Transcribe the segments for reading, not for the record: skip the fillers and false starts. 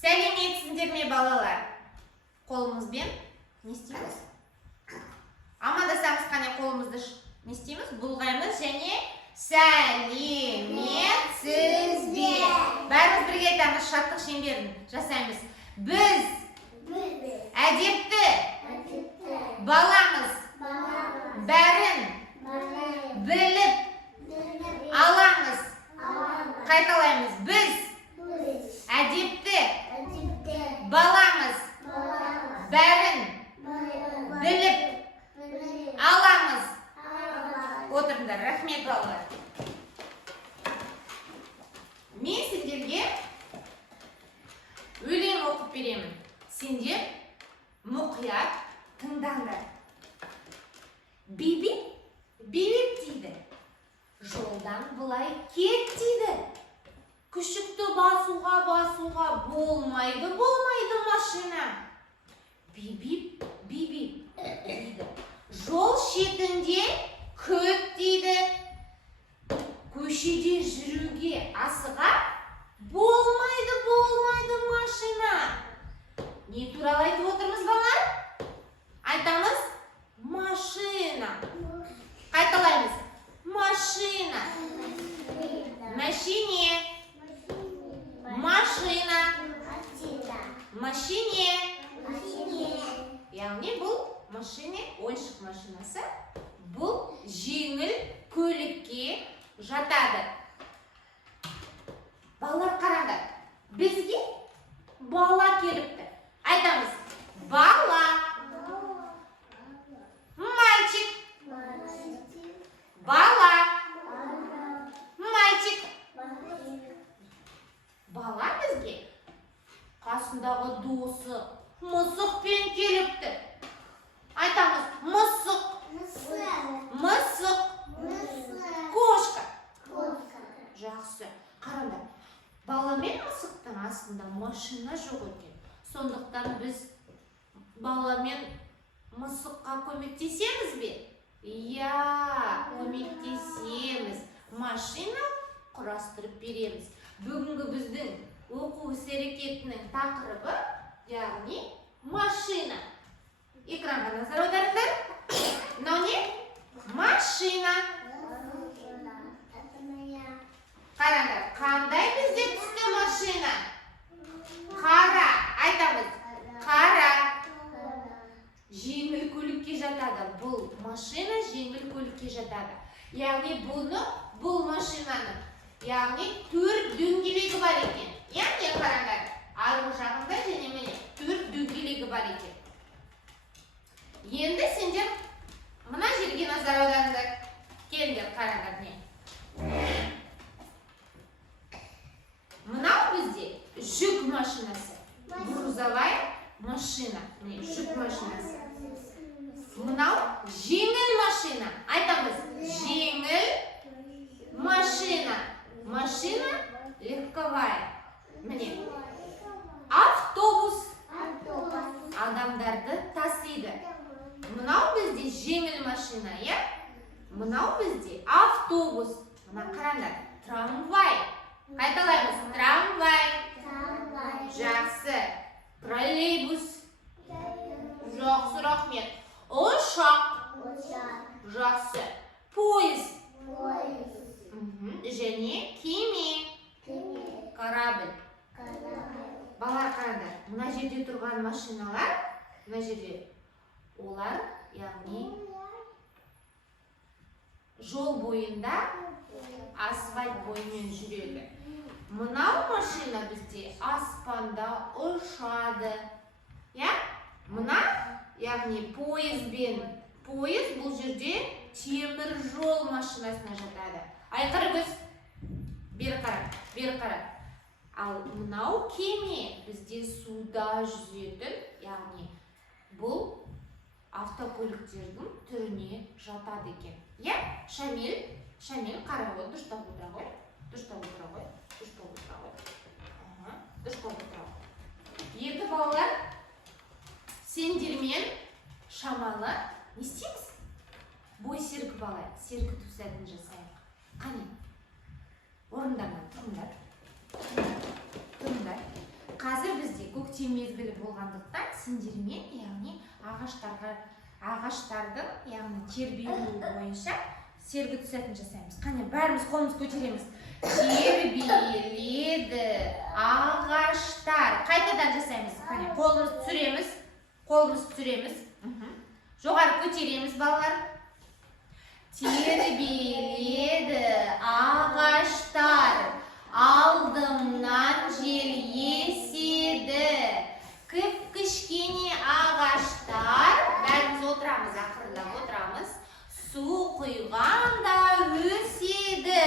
Сәлеметсіңдер ме балалар? Қолымызбен не істейміз? Амандасамыз, қане қолымызды не істейміз? Бұлғаймыз және сәлеметсіз бе? Бәріміз бірге айтамыз, шаттық шеңберін жасаймыз. Біз әдепті баламыз, бәрін біліп аламыз. Қайталаймыз. Біз әдепті баламыз, бәрін біліп аламыз. Отырыңдар, рахмет балалар. Мен сендерге өлең оқып беремін. Сендер мұқият тыңдаңдар. Бибип, бибип дейді. Жолдан былай кет дейді. Күшікті басуға болмайды машина. Бибип, бибип дейді. Жол шетінде күт дейді. Көшеде жүруге асыға болмайды машина. Не туралы айтып отырмыз балалар? Айтамыз машина. Қайталаймыз. Машина. Машине. Машина. Машине. Яғни бұл машине, ойыншық машинасы. Бұл жеңіл көлікке жатады. Балалар қараңдар. Бізге бала келіпті. Айтамыз. Бала. Мальчик. Бала. Мальчик. Бала бізге қасындағы досы мысықпен келіпті. Айтамыз. Мысық. Мысық. Кошка. Жақсы. Қараңдар. Бала мен мысықтың астында машина жоқ екен. Сондықтан біз бала мен мысыққа көмектесеміз бе? Иә, көмектесеміз. Машина құрастырып береміз. Бүгінгі біздің оқу іс-әрекетінің тақырыбы, яғни машина. Экранға назар аударыңдар. Мынау не? Машина. Қараңдар, қандай бізде түсті машина? Қара. Айтамыз. Қара. Жеңіл көлікке жатады. Бұл машина жеңіл көлікке жатады. Яғни бұл машинаны, яғни 4 дөңгелегі бар екен. Яғни қараңдар, арғы жағында және міне 4 дөңгелегі бар екен. Енді сендер мына жерге назар аударыңдар. Келіңдер, қараңдар не. Мынау бізде жүк машинасы. Грузовая машина. Жүк машинасы. Мынау жеңіл машина. Айтамыз. Жеңіл машина. Машина легковая. Міне. Автобус. Адамдарды тасиды. Мынау бізде жеңіл машина, е? Мынау бізде автобус. Мына қараңдар. Трамвай. Қайталаймыз. Трамвай. Жақсы. Троллейбус. Жақсы, рахмет. Ұшақ. Жақсы. Поезд. Және кеме. Корабль. Балалар қараңдар. Мына жерде тұрған машиналар, мына жерде олар, яғни жол бойында асфальт бойымен жүреді. Мынау машина бізде аспанда ұшады. Мына, яғни поезд бұл жерде темір жол машинасына жатады. Айқара көз. Бері қара. Ал мынау кеме бізде суда жүзетін, яғни бұл автокөліктердің түріне жатады екен. Шамил, қара ғой, дұрыстап отыра ғой. Енді балалар, сендермен шамалы не істейміз? Бой сергіп алайық, сергіту сәтін жасайық. Қане, орындарынан тұрыңдар. Қазір бізде көктем мезгілі болғандықтан сендермен, яғни ағаштардың, яғни тербелуі бойынша сергі түсетін жасаймыз. Қане, бәріміз қолымыз көтереміз. Тербеледі ағаштар. Қайтадан жасаймыз. Қане, қолымыз түсіреміз. Жоғары көтереміз, балалар. Тербеледі ағаштар. Алдымнан жел еседі. Кіп-кішкене ағаштар. Бәріміз отырамыз, ақырындап отырамыз. Су құйғанда өседі.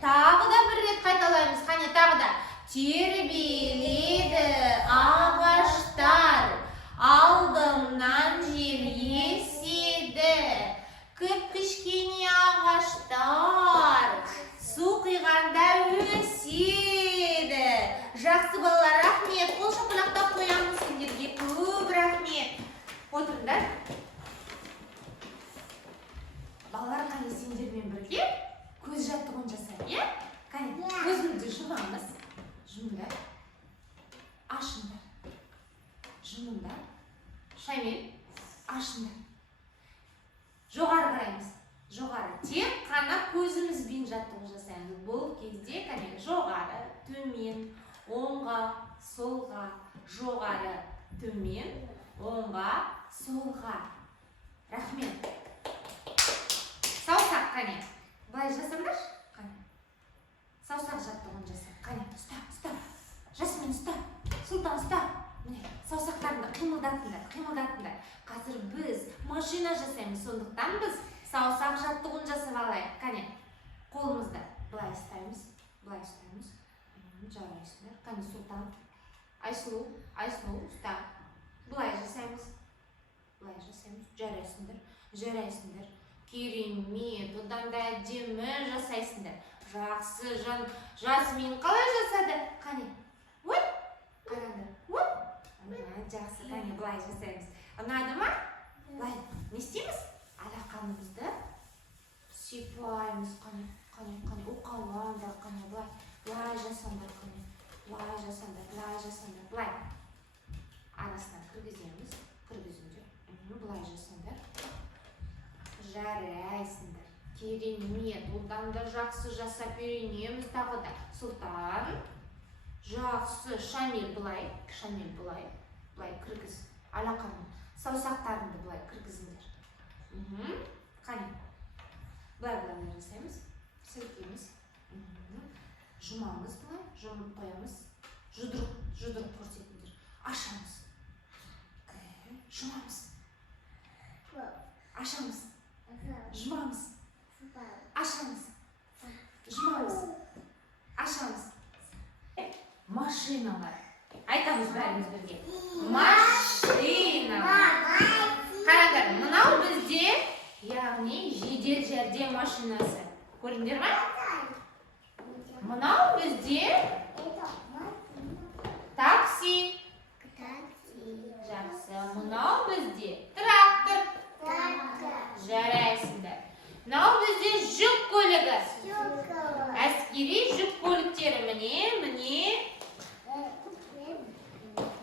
Тағы да бір рет қайталаймыз. Қане, тағы да. Тербеледі ағаштар. Алдымнан жел еседі. Кіп-кішкене ағаштар. Су құйғанда өседі. Жақсы балалар, рахмет. Қол шапалақтап қоямыз сендерге. Көп рахмет. Отырыңдар. Балалар, қане сендермен бірге көз жаттығуын жасайық, иә? Қане, көзімізді жұмамыз. Жұмыңдар. Ашыңдар. Жұмыңдар. Шамил, ашыңдар. Жоғары қараймыз. Жоғары. Тек қана көзімізбен жаттығу жасаймыз. Бұл кезде, қане, жоғары, төмен, оңға, солға, жоғары, төмен, оңға, солға. Рахмет. Саусақ, қане. Былай жасаңдар. Қане. Саусақ жаттығуын жасайық. Қане, ұста. Жасмин, ұста. Сұлтан, ұста. Міне, саусақтарыңды қимылдатыңдар. Қазір біз машина жасаймыз. Сондықтан біз саусақ жаттығуын жасап алайық. Қане, қолымызды былай ұстаймыз. Жарайсыңдар. Қане, Сұлтан. Айсұлу, ұста. Былай жасаймыз. Жарайсыңдар. Керемет, одан да әдемі жасайсыңдар. Жақсы, Жасмин қалай жасады? Қане, ой, қараңдар, ой. Жақсы, қане, былай жасаймыз. Ұнады ма? Былай, не істейміз? Алақанымызды сипаймыз. Қане, уқалаңдар, қане, былай жасаңдар, қане, былай. Арасына кіргіземіз, былай жасаңдар. Жарайсыңдар. Керемет, одан да жақсы жасап үйренеміз тағы да. Сұлтан. Жақсы. Шамил былай кіргіз. Алақанын, саусақтарыңды былай кіргізіңдер. Қане. Былай жасаймыз. Сілкеміз. Жұмамыз былай, жұмып қоямыз. Жұдырып көрсетіңдер. Ашамыз. Жұмамыз. Ашамыз. Жұмамыз. Ашамыз. Машиналар. Айтамыз бәріміз бірге. Машиналар. Қараңдар, мынау бізде, яғни жедел жәрдем машинасы. Көрдіңдер ме? Мынау бізде такси. Жақсы. Мынау бізде трактор. Жарайсыңдар. Мынау бізде жүк көлігі. Әскери жүк көліктері. Міне.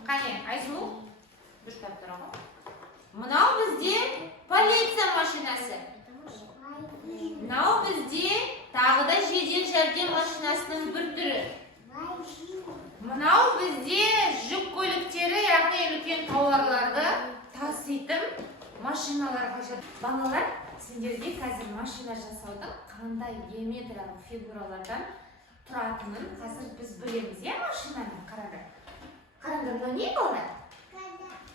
Қане, Айсұлу, дұрыстап тұра ғой. Мынау бізде полиция машинасы. Мынау бізде тағы да жедел жәрдем машинасының бір түрі. Мынау бізде жүк көліктері, яғни үлкен тауарларды таситын машиналарға жатады. Балалар, сендерге қазір машина жасаудың қандай геометриялық фигуралардан тұратынын қазір біз білеміз, иә, машинаның? Қараңдар, бұл не болды?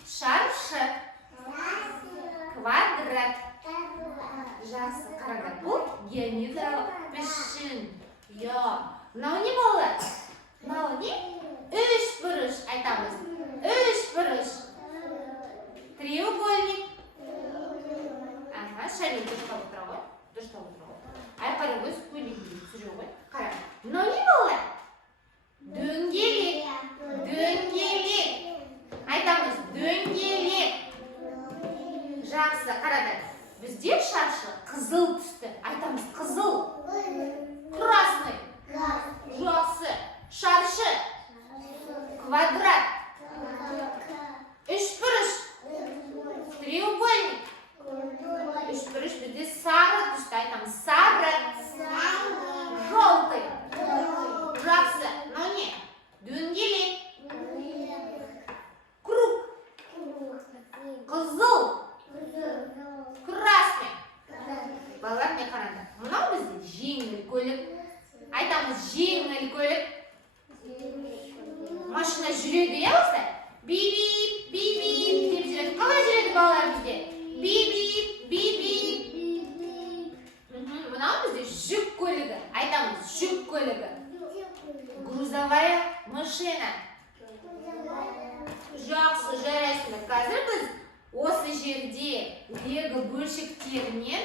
Шаршы, квадрат. Жақсы, қараңдар, бұл геометриялық пішін. Мынау не болды? Мынау не? Үш бұрыш, айтамыз. Үш бұрыш. Треугольник. Шамил дұрыстап отыра ғой. Айқара өз көйлегін түсіре ғой. Қара, мынау не болды? Дөңгелек. Айтамыз, дөңгелек. Жақсы, қарадар. Бізде шаршы қызыл түсті. Айтамыз, қызыл. Красный. Жақсы. Шаршы. Квадрат. Айтамыз жеңіл көлік. Машина жүреді, иә осы? Би-бип, би-бип деп жүреді. Қалай жүреді балалар бізде? Би-бип, би-бип. Мынау бізде жүк көлігі. Айтамыз жүк көлігі. Грузовая машина. Жақсы, жарайсыңдар. Қазір біз осы жерде лего бөлшектерінен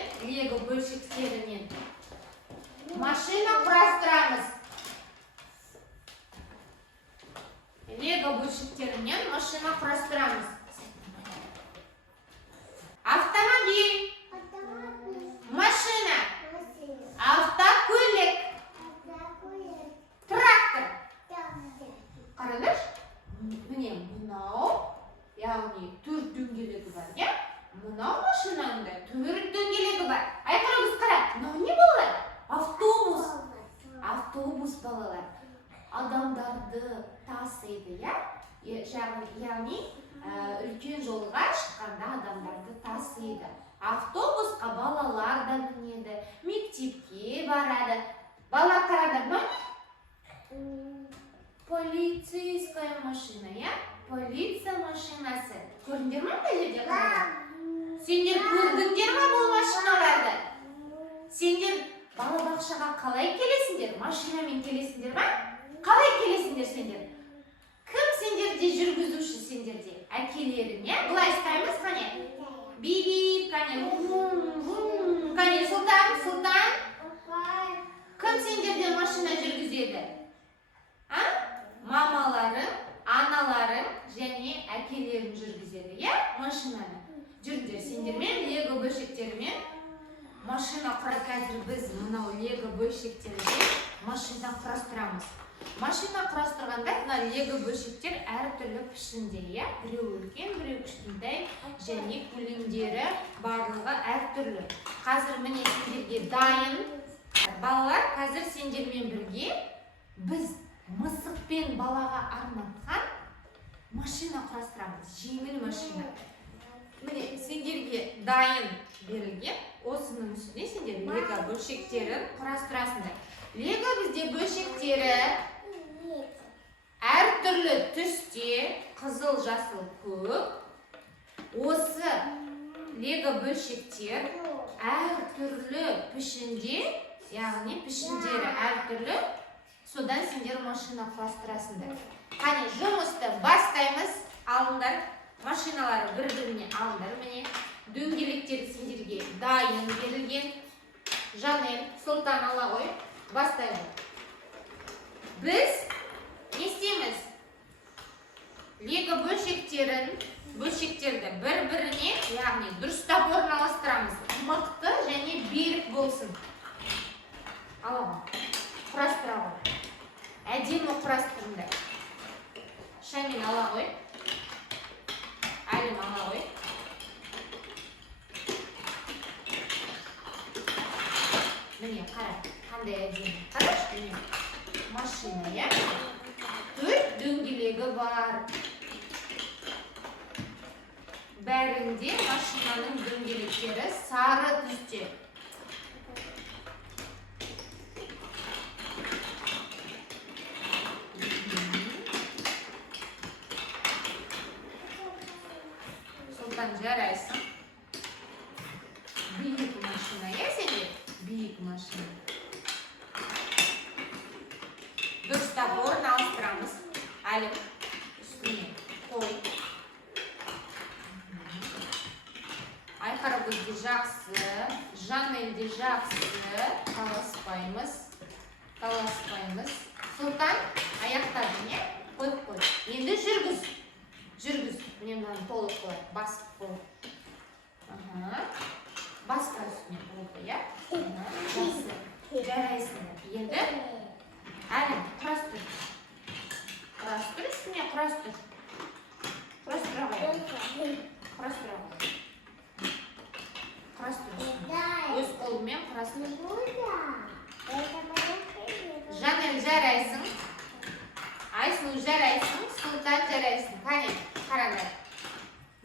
машина құрастырамыз. Лего бөлшектерінен машина құрастырамыз. Автомобиль, машина, автокөлік, трактор. Қараңдар, міне мынау, яғни 4 дөңгелегі бар, иә? Мынау машинаның да 4 дөңгелегі бар. Айқарыңыз қара, мынау не балалар? Автобус. Автобус балалар. Адамдарды тасиды, иә? Яғни үлкен жолға шыққанда адамдарды тасиды. Автобусқа балалар да мінеді, мектепке барады. Балалар қараңдар, міне? Полицейская машина, иә? Полиция машинасы. Көрдіңдер ме бұл жерде қараңдар? Сендер көрдіңдер ме бұл машиналарды? Сендер балабақшаға қалай келесіңдер? Машинамен келесіңдер ме? Қалай келесіңдер сендер? Кім сендерде жүргізуші сендерде? Әкелерің, иә? Бұлай істаймыз, қане? Би-бип, қане? Қане, Сұлтан? Кім сендерде машина жүргізеді? Мамаларың, аналарың және әкелерің жүргізеді, иә? Машинаны. Жүрдер, сендермен лего бөлшектерімен машина қазір біз мынау лего бөлшектерімен машина құрастырамыз. Машина құрастырғанда мына лего бөлшектер әртүрлі пішінде, иә? Біреу үлкен, біреу кішкентай және көлемдері барлығы әртүрлі. Қазір міне сендерге дайын. Балалар, қазір сендермен бірге біз мысық пен балаға арнатқан машина құрастырамыз. Жеңіл машина. Міне сендерге дайын берілген. Осының үстіне сендер лего бөлшектерін құрастырасыңдар. Лего бізде бөлшектері әртүрлі түсте, қызыл, жасыл, көк. Осы лего бөлшектер әртүрлі пішінде, яғни пішіндері әртүрлі. Содан сендер машина құрастырасыңдар. Қане, жұмысты бастаймыз. Алыңдар. Машиналары бір-біріне алыңдар. Міне дөңгелектері сендерге дайын берілген. Жанел, Сұлтан ала ғой. Бастаймыз. Біз не істейміз? Лего бөлшектерді бір-біріне, яғни дұрыстап орналастырамыз. Мықты және берік болсын. Ала ғой. Құрастыра ғой. Әдемі құрастырыңдар. Шамин ала ғой. Әлім ала ғой. Міне, қара. Қандай әдемі. Қараш, міне. Машина, иә? 4 дөңгелегі бар. Бәрінде машинаның дөңгелектері сары түсте. Жарайсың. Биік машина, иә сенде? Биік машина. Дұрыстап орналастырамыз. Әлім, үстіне қой. Айқара бізде жақсы, Жанелде жақсы. Таласпаймыз. Сұлтан, аяқтады, не? Қойып. Енді жүргіз. Міне мынаны толық қой, басып қой. Басқа үстіне болды, иә? Жарайсыңдар. Енді әлім, құрастыр. Үстіне құрастыр. Құрастыра қой. Өз қолымен құрастыр. Жанел жарайсың. Айсұлу жарайсың. Сұлтан жарайсың. Қане, қараңдар.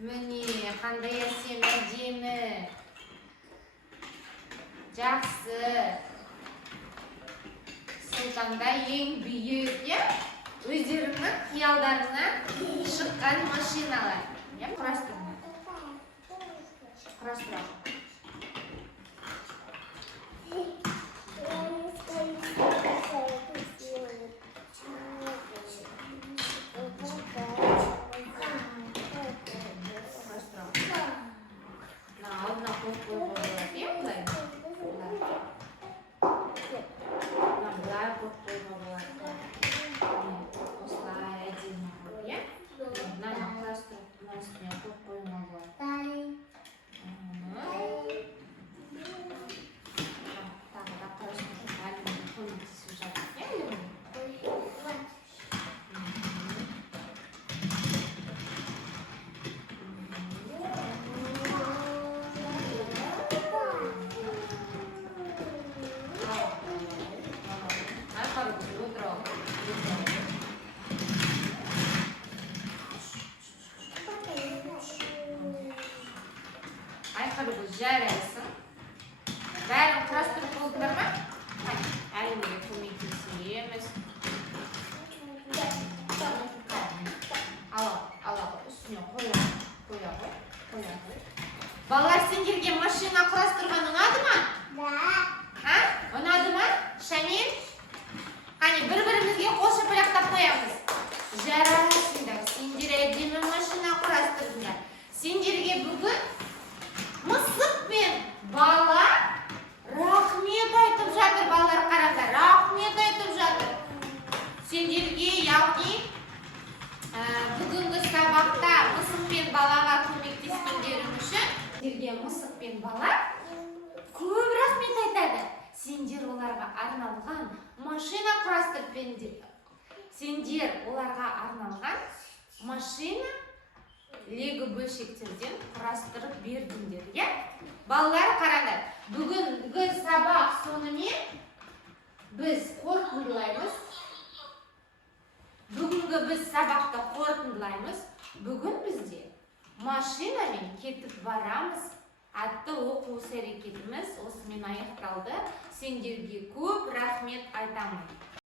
Міне, қандай әдемі. Жақсы. таңда ең бүйік, өздеріңнің қиялдарыңнан шыққан машиналар. Құрастырыңдар. Алдына қойып қойып болады, былай қойып қойуға болады. Осылай әдемі қойып, мынаны құрастырып, мына үстіне қойып қойуға болады. Тағы да құрастырып, әлемді көмектесіп жатыр. Айқарбыз жарайсың. Бәрін құрастырып болдыңдар ма? Әлемге көмектесеміз. Ала, үстіне қоя қой. Балалар, сендерге машина құрастырған ұнады ма? Да. Ұнады ма? Шамил? Қане, бір-бірімізге қол шапалақтап қоямыз. Жарайсыңдар, сендер әдемі машина құрастырдыңдар. Сендерге бүгін мысық пен бала рахмет айтып жатыр, балалар қараңдар, рахмет айтып жатыр. Сендерге, яғни бүгінгі сабақта мысық пен балаға көмектескендерің үшін сендерге мысық пен бала көп рахмет айтады. Сендер оларға арналған машина құрастырып бердіңдер. Сендер оларға арналған машина лего бөлшектерден құрастырып бердіңдер, Балалар, қараңдар, бүгінгі сабақ сонымен біз қорытындылаймыз. Бүгін бізде машинамен кетіп барамыз атты оқу іс-әрекетіміз осымен аяқталды. Сендерге көп рахмет айтамын.